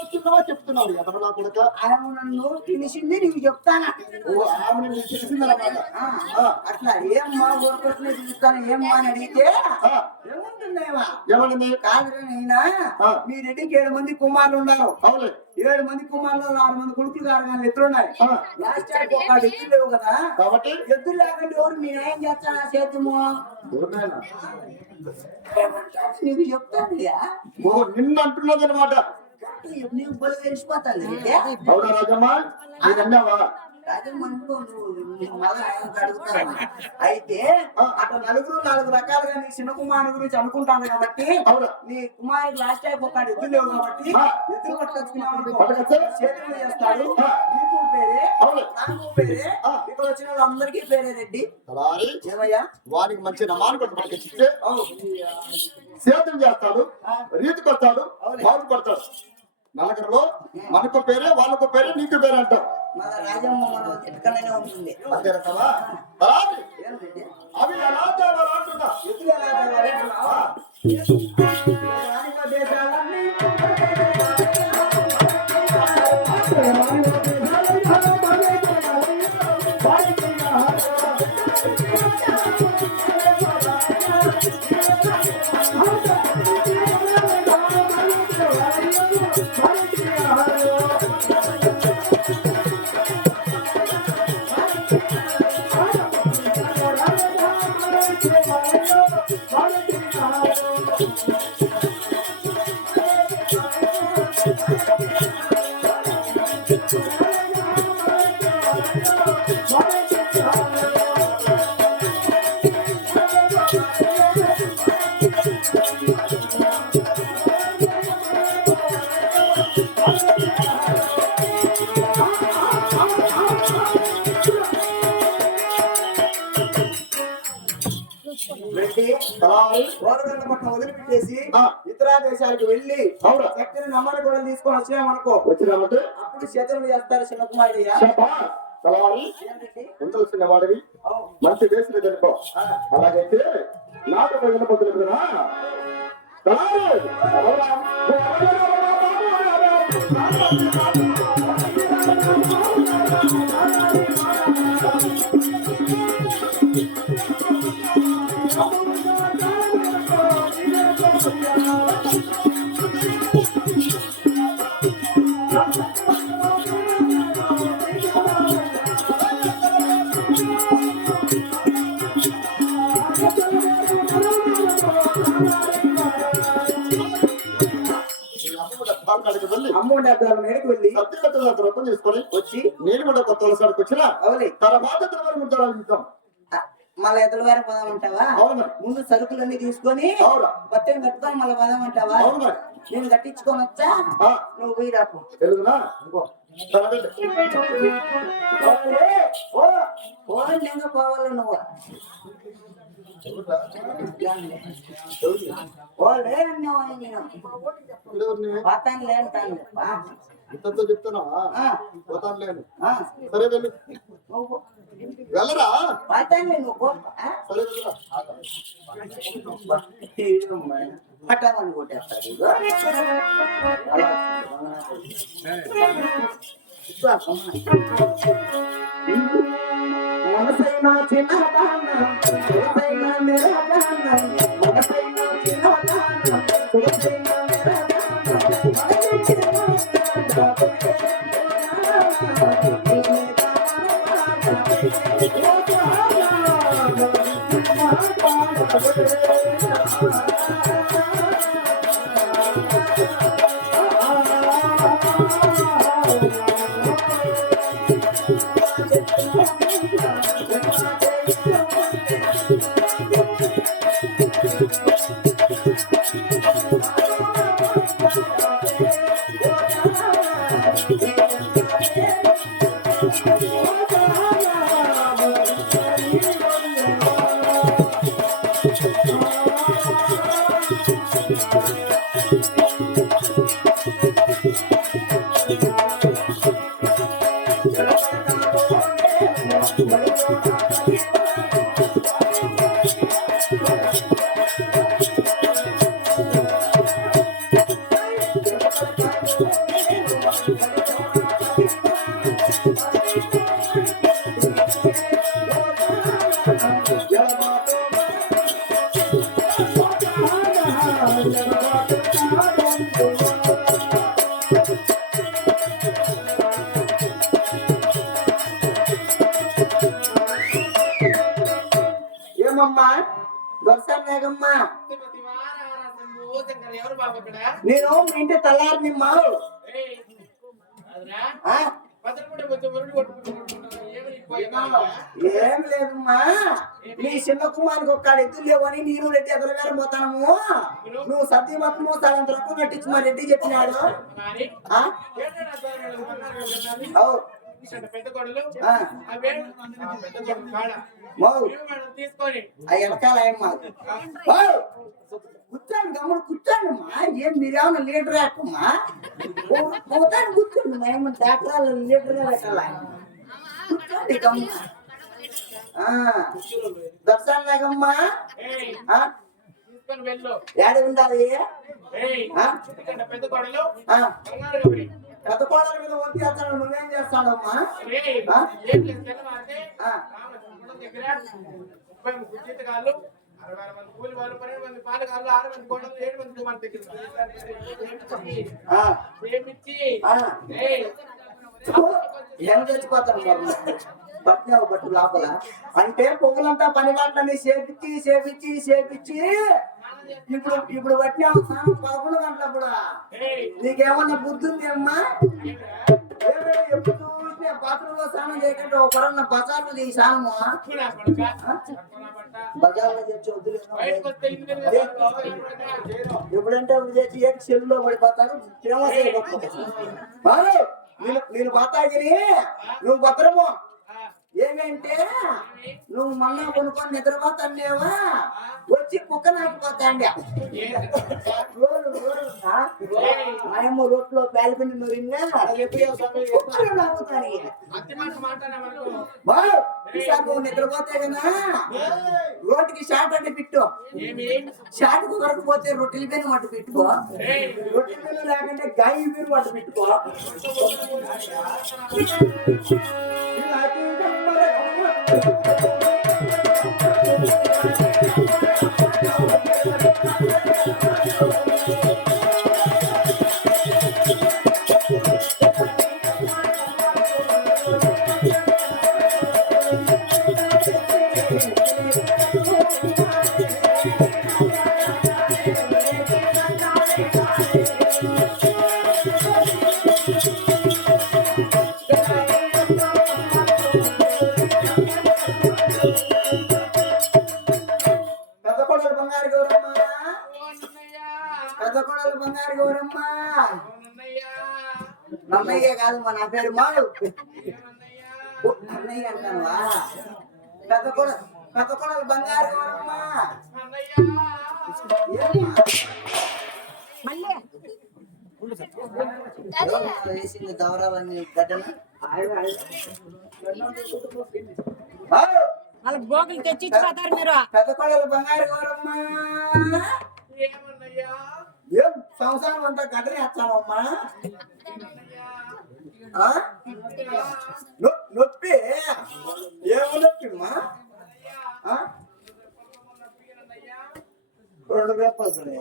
వస్తున్నావా చెప్తున్నావు ఎదవలా కొడుక. ఆమె నన్ను పిలిచింది నీకు చెప్తానా. ఓ ఆమె నీకు తెలిసిందన్నమాట. అట్లా ఏమ్మా ఊరుకొచ్చిన పిలుస్తాను ఏమ్మా అని అడిగితే ఏముంటుందేమా ఏమనింది? కాదు నైనా మీ రెడ్డికి 7 మంది కుమారులు ఉన్నారు. అవును 7 మంది కుమారులు 6 మంది కొడుకులు గారు కానీ ఎత్తులున్నాయి. లాస్ట్ టైం ఒక ఎద్దులు లేవు కదా కాబట్టి ఎద్దులు లేకుండా ఎవరు మీ న్యాయం చేస్తానా చేతుము నీకు చెప్తాను నిన్ను అంటున్నది అనమాట. నీకు బలి తెలిసిపోతాను. అవునా రాజమ్మా నేను అన్నావా? అయితే అట్లా నలుగురు 4 రకాలుగా నీ చిన్న కుమారుడు గురించి అనుకుంటాను కాబట్టి నీ కుమారుడు లాస్ట్ టైం ఒక ఎద్దులు లేవు కాబట్టి ఎద్దులు పట్టుకొచ్చుకున్నావు చేతులు చేస్తాడు. నీకు పేరే నాకు పేరే ఇక్కడ వచ్చిన వాళ్ళందరికీ పేరే రెడ్డి. ఏమయ్యా వానికి మంచి నమాను కొట్టి పట్టుకొచ్చిస్తే సేద్యం చేస్తాడు, రీతికి వస్తాడు, బాగు పడతాడు. నలుగురులో మనకు పేరే వాళ్ళకు పేరే నీకు పేరే అంటావు. మన రాజమ్మ మనం తిట్టకనే ఉంటుంది. అంతేనంటావా? అవి ఎలా తేవాలా అంటున్నా. ఎదురు ఎలా తేవాలా? వదిలిపెట్టేసి ఇతర దేశాలకు వెళ్ళి చక్కని నమ్మని కూడా తీసుకొని వచ్చినామనుకో వచ్చినామంటే అప్పుడు చేతులు చేస్తారు చిన్న కుమారుడు. ఉండాల్సిన వాడివి మంచి దేశం తెలుపో. అలాగైతే నాటక వినపడుతుంది కదా. అమ్మోడి అద్దాల మేడకు వెళ్ళి రూపం చేసుకొని వచ్చి నేను కూడా కొత్త వలసానికి వచ్చిన తర్వాత ఉంటాం. మళ్ళీ ఎదురు వారి పదం అంటావా? ముందు సరుకులన్నీ తీసుకొని బట్టని కట్టుకొని మళ్ళీ పదం అంటావా? నేను కట్టించుకొని వచ్చా నువ్వు పోయి రాకు. పోవాలి నువ్వు పోతాను లేను ఇంతతో చెప్తున్నావా? పోతాను లేను. సరే వెళ్ళు. వెళ్ళరా? పోతాను నువ్వు సరే పట్టామని కొట్టేస్తాడు. మనసైనా చిన్నదాన మనసైనా మెరదాన మనసైనా చిన్నదాన మనసైనా ఏమమ్మా దొరసానేగమ్మా నేను మీ ఇంటి తల్లారి నిమ్మా ఏం లేదమ్మా నీ చిన్న కుమారికి ఒక్కడు ఎద్దులు లేవని నేను రెడ్డి ఎదురుగారు పోతాము నువ్వు సత్యమత్ము సాయంత్రం కట్టించి మా రెడ్డి చెప్పినాడు తీసుకొని వెనకాల కూర్చోండి గమ్ముడు కూర్చోండి అమ్మా ఏం మీరేమన్నా లీడర్ అమ్మా పోతాను కూర్చోండి మేము డాక్టర్ లీడర్ పెట్టాల కూర్చోండి గమ్మ దర్శనమ్మా తీసుకొని వెళ్ళు ఏడు ఉండాలి పెద్ద కొడలు పెద్ద కోడల మీద వంతి చేస్తాడు నువ్వేం చేస్తాడమ్మా జీతగాళ్ళు 60 మంది కూలి వాళ్ళు 12 మంది పాలగాళ్ళు 6 మంది కోడలు 7 మంది కుమార్ దగ్గర ఏం చచ్చిపోతారు పట్టినావు బట్టు లోపల అంటే పొగలంతా పని బాట్లని చేపించి ఇప్పుడు పట్టినావు 11 గంటలప్పుడు నీకేమన్నా బుద్ధి ఉంది అమ్మా ఎప్పుడు చూసినా బాత్రూంలో స్నానం చేయకుండా ఒకరన్న బజార్లో చేయి స్నానము బజార్లో చేసి వద్దులేదు ఎప్పుడంటే చేసి ఏంటి చెల్లులో పడిపోతాను ఫేమస్ నేను బతాగిరి నువ్వు భద్రము ఏమంటే నువ్వు మన్నా కొనుక్కొని నిద్రపోతానేవా వచ్చి కుక్క నాకిపోతాండి ఆయమ్మ రోడ్లో పేలిపిండి నువ్వున్నా నువ్వు నిద్రపోతే కదా రోడ్డుకి షాట్ అంటే పెట్టు షాట్ కుదరకు పోతే రొట్టెల పైన మట్టు పెట్టుకో రొట్టెల పైన లేకుంటే గాయ మీరు మట్టు పెట్టుకో నన్నయ్య కాదు మా నా పేరు మాడు అన్నయ్య అంటావా పెద్ద కొడలు బంగారు గౌరమ్మా వేసింది దౌరాలన్నీ గడ్డన వాళ్ళకి గోగులు తెచ్చి ఇచ్చిపోతారు మీరు పెద్ద కొడలు బంగారు గౌరమ్మా ఏం సంవత్సరం అంతా గడ్డనే వచ్చావమ్మా నొప్పి ఏమో నొప్పిమ్మా 2 రూపాయలు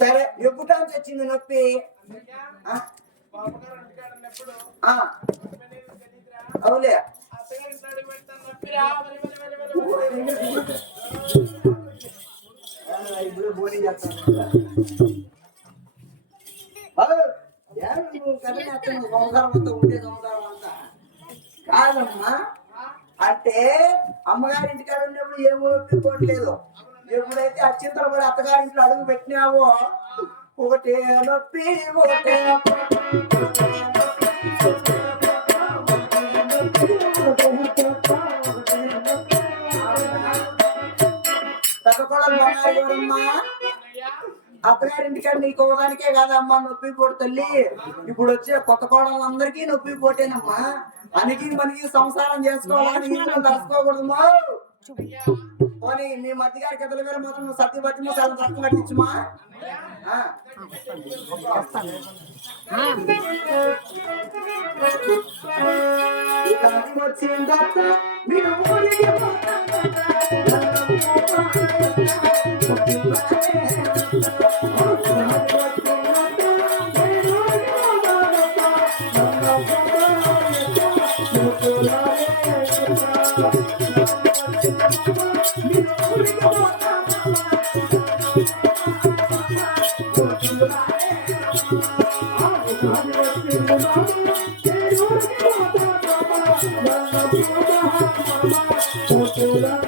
సరే ఎప్పుడు వచ్చింది నొప్పి అవులే ఇప్పుడు బోని చేస్తాను సంసారం అంతా ఉండే సంసారం అంతా కాదమ్మా అంటే అమ్మగారింటికాడ ఉన్నప్పుడు ఏమో నొప్పిపోవట్లేదు ఎప్పుడైతే అచ్చింతరపడి అత్తగారింట్లో అడుగు పెట్టినావో ఒకటే నొప్పి ఒకటే తగ్గకూడమ్మా అత్తగారింటికాడ నీకు ఒకదానికే కాదమ్మా నొప్పి పోటు తల్లి ఇప్పుడు వచ్చే కొత్త కోడలందరికీ నొప్పి పోటేనమ్మా అనికి మనకి సంసారం చేసుకోవాలని తలుసుకోకూడదమ్మా పోనీ మీ మధ్య గారికి ఎదురు గారు మాత్రం నువ్వు సత్య బట్టి చాలా తక్కువ కట్టించుమా వచ్చిందట మీరు ఊరికి పోతా